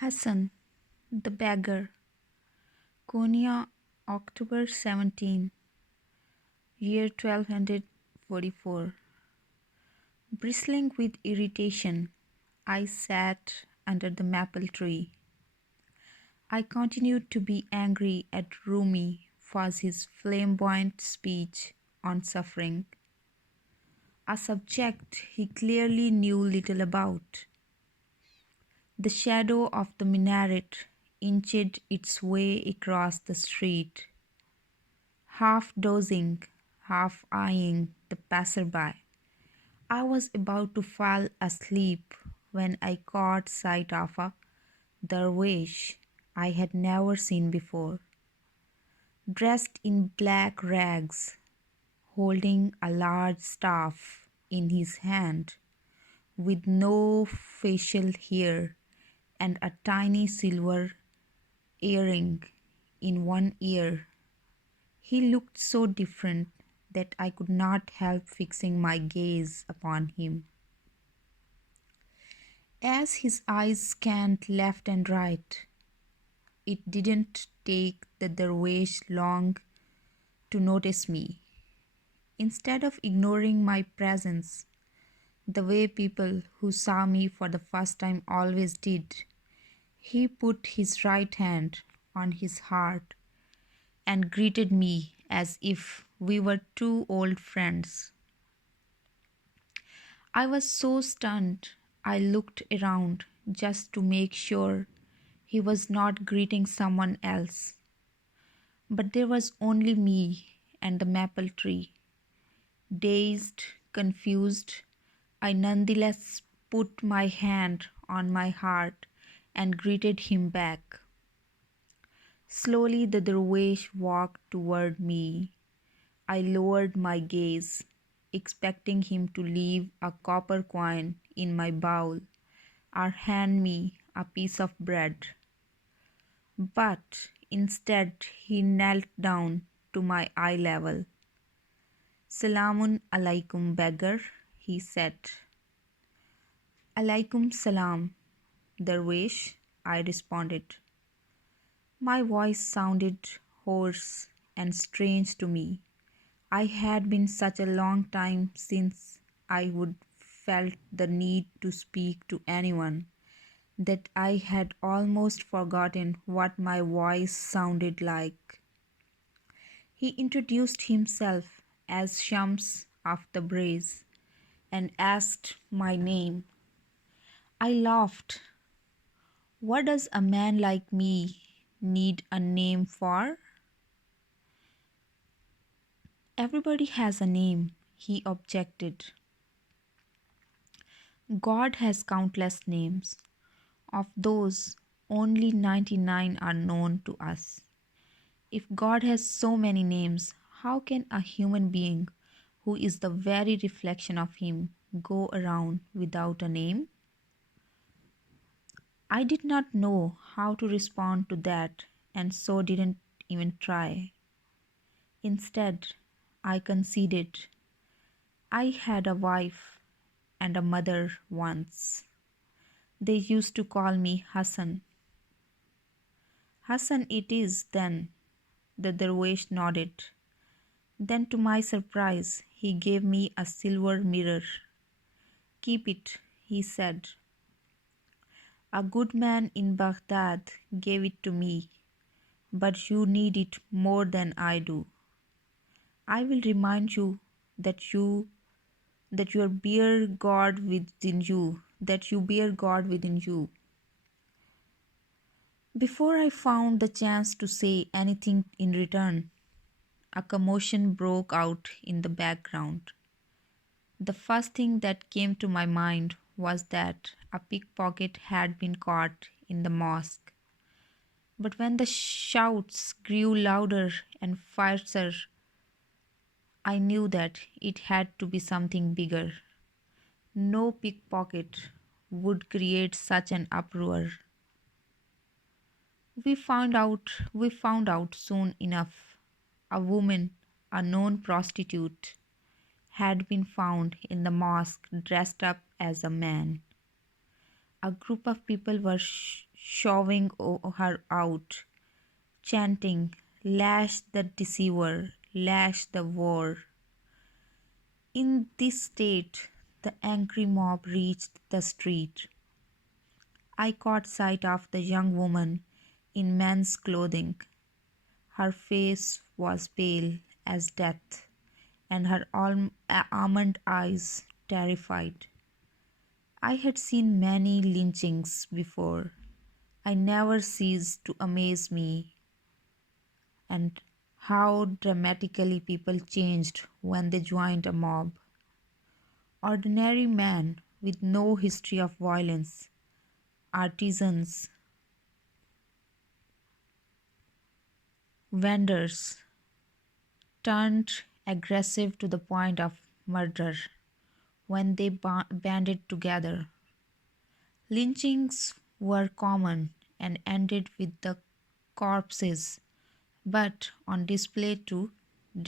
Hassan The Beggar, Konya, October 17, year 1244. Bristling with irritation, I sat under the maple tree. I continued to be angry at Rumi for his flamboyant speech on suffering, a subject he clearly knew little about. The shadow of the minaret inched its way across the street, half dozing, half eyeing the passerby. I was about to fall asleep when I caught sight of a dervish I had never seen before, dressed in black rags, holding a large staff in his hand, with no facial hair and a tiny silver earring in one ear. He looked so different that I could not help fixing my gaze upon him. As his eyes scanned left and right, it didn't take the dervish long to notice me. Instead of ignoring my presence, the way people who saw me for the first time always did, he put his right hand on his heart and greeted me as if we were two old friends. I was so stunned, I looked around just to make sure he was not greeting someone else. But there was only me and the maple tree. Dazed, confused, I nonetheless put my hand on my heart and greeted him back. Slowly the dervish walked toward me. I lowered my gaze, expecting him to leave a copper coin in my bowl or hand me a piece of bread. But instead he knelt down to my eye level. Salamun alaikum, beggar, he said. Alaikum salam, dervish, I responded. My voice sounded hoarse and strange to me. I had been such a long time since I would felt the need to speak to anyone that I had almost forgotten what my voice sounded like. He introduced himself as Shams of the Braes and asked my name. I laughed. What does a man like me need a name for? Everybody has a name, he objected. God has countless names. Of those, only 99 are known to us. If God has so many names, how can a human being who is the very reflection of Him go around without a name? I did not know how to respond to that and so didn't even try. Instead, I conceded. I had a wife and a mother once. They used to call me Hassan. Hassan it is then, the dervish nodded. Then to my surprise, he gave me a silver mirror. Keep it, he said. A good man in Baghdad gave it to me, but you need it more than I do. I will remind you that you bear God within you, that you bear God within you. Before I found the chance to say anything in return, a commotion broke out in the background. The first thing that came to my mind was that a pickpocket had been caught in the mosque. But when the shouts grew louder and fiercer, I knew that it had to be something bigger. No pickpocket would create such an uproar. We found out soon enough. A woman, a known prostitute, had been found in the mosque dressed up as a man. A group of people were shoving her out, chanting, "Lash the deceiver, lash the whore." In this state, the angry mob reached the street. I caught sight of the young woman in men's clothing. Her face was pale as death, and her almond eyes terrified. I had seen many lynchings before. I never ceased to amaze me and how dramatically people changed when they joined a mob. Ordinary men with no history of violence, artisans, vendors, turned aggressive to the point of murder when they banded together. Lynchings were common and ended with the corpses, but on display to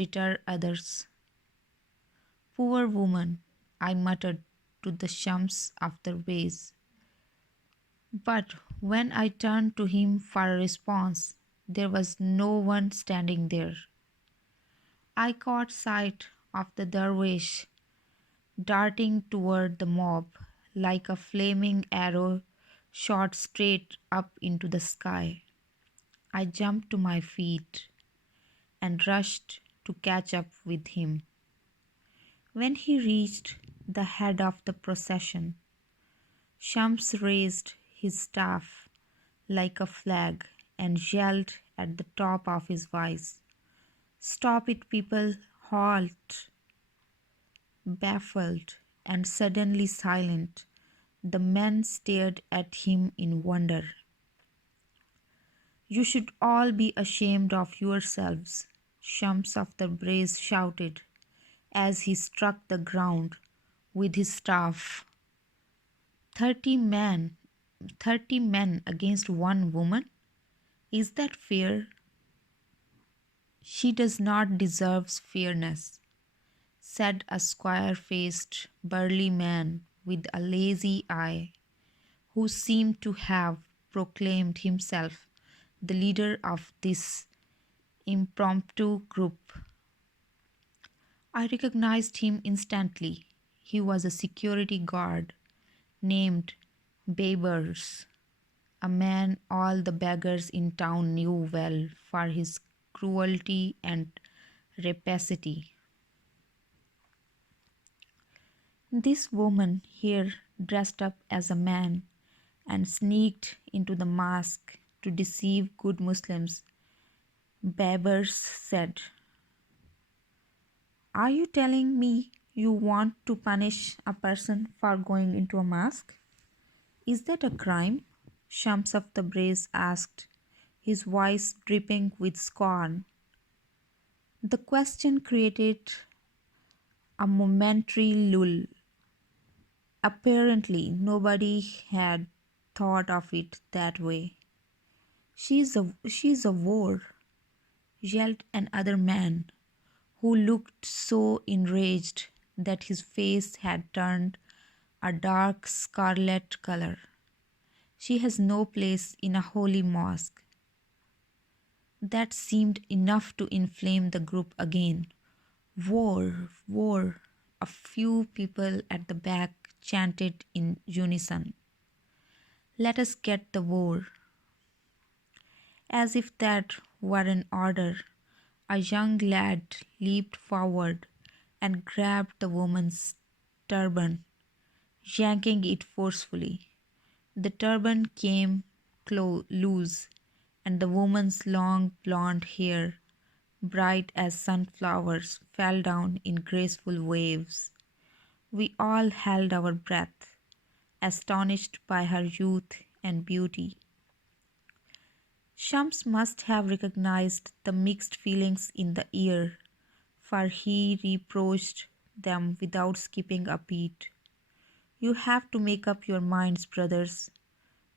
deter others. "Poor woman," I muttered to the chums of the base. But when I turned to him for a response, there was no one standing there. I caught sight of the dervish darting toward the mob like a flaming arrow shot straight up into the sky. I jumped to my feet and rushed to catch up with him. When he reached the head of the procession, Shams raised his staff like a flag and yelled at the top of his voice, "Stop it, people! Halt!" Baffled and suddenly silent, the men stared at him in wonder. "You should all be ashamed of yourselves," Shams of the Brace shouted as he struck the ground with his staff. 30 men, 30 men against one woman? Is that fair? "She does not deserve fairness," said a square-faced, burly man with a lazy eye, who seemed to have proclaimed himself the leader of this impromptu group. I recognized him instantly. He was a security guard named Babers, a man all the beggars in town knew well for his cruelty and rapacity. This woman here dressed up as a man and sneaked into the mosque to deceive good Muslims, Babers said. "Are you telling me you want to punish a person for going into a mosque? Is that a crime?" Shams of the Brace asked, his voice dripping with scorn. The question created a momentary lull. Apparently, nobody had thought of it that way. She's a whore," yelled another man, who looked so enraged that his face had turned a dark scarlet color. "She has no place in a holy mosque." That seemed enough to inflame the group again. "War, war," a few people at the back chanted in unison. "Let us get the war." As if that were an order, a young lad leaped forward and grabbed the woman's turban, yanking it forcefully. The turban came loose, and the woman's long blonde hair, bright as sunflowers, fell down in graceful waves. We all held our breath, astonished by her youth and beauty. Shams must have recognized the mixed feelings in the air, for he reproached them without skipping a beat. "You have to make up your minds, brothers.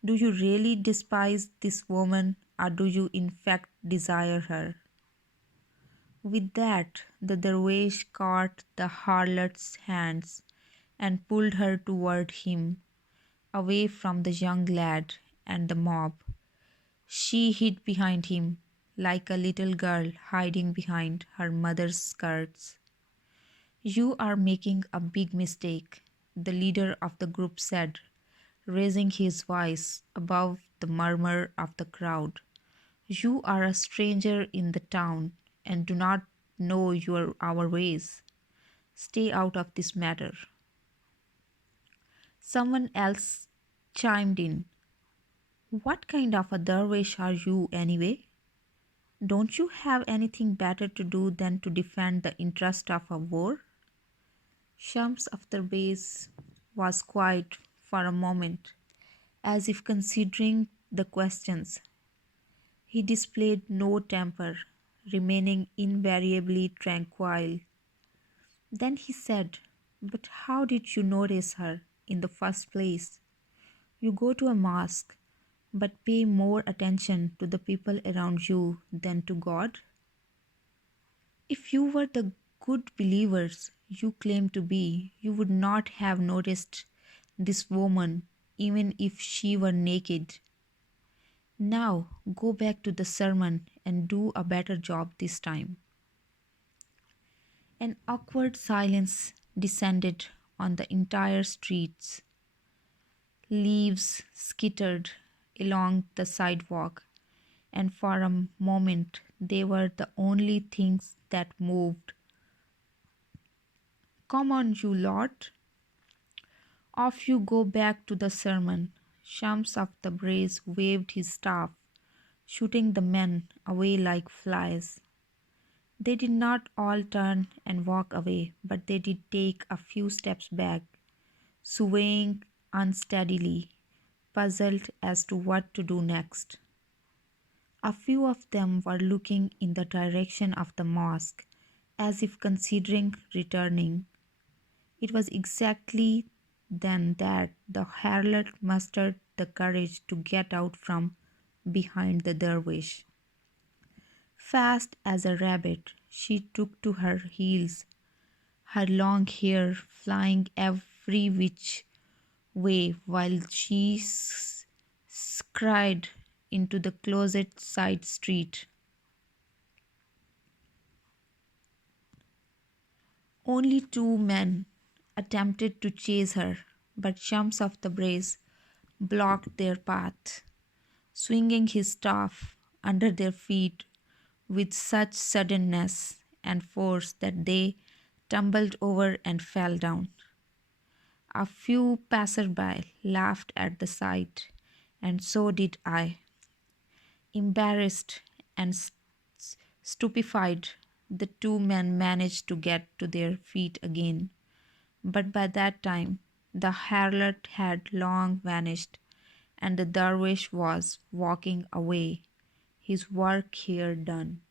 Do you really despise this woman, or do you in fact desire her?" With that, the dervish caught the harlot's hands and pulled her toward him, away from the young lad and the mob. She hid behind him, like a little girl hiding behind her mother's skirts. You are making a big mistake, the leader of the group said, raising his voice above the murmur of the crowd. You are a stranger in the town and do not know our ways. Stay out of this matter. Someone else chimed in. What kind of a dervish are you anyway? Don't you have anything better to do than to defend the interest of a war? Shams of the base was quiet for a moment, as if considering the questions. He displayed no temper, remaining invariably tranquil. Then he said, "But how did you notice her in the first place? You go to a mosque, but pay more attention to the people around you than to God? If you were the good believers you claim to be, you would not have noticed this woman even if she were naked. Now go back to the sermon and do a better job this time." An awkward silence descended on the entire streets. Leaves skittered along the sidewalk, and for a moment they were the only things that moved. "Come on, you lot. Off you go back to the sermon." Shams of the Brace waved his staff, shooting the men away like flies. They did not all turn and walk away, but they did take a few steps back, swaying unsteadily, puzzled as to what to do next. A few of them were looking in the direction of the mosque, as if considering returning. It was exactly then that the harlot mustered the courage to get out from behind the dervish. Fast as a rabbit, she took to her heels, her long hair flying every which way while she scurried into the closest side street. Only two men attempted to chase her, but Shams of the Brace blocked their path, swinging his staff under their feet with such suddenness and force that they tumbled over and fell down. A few passersby laughed at the sight, and so did I. Embarrassed and stupefied, the two men managed to get to their feet again, but by that time the harlot had long vanished, and the dervish was walking away, his work here done.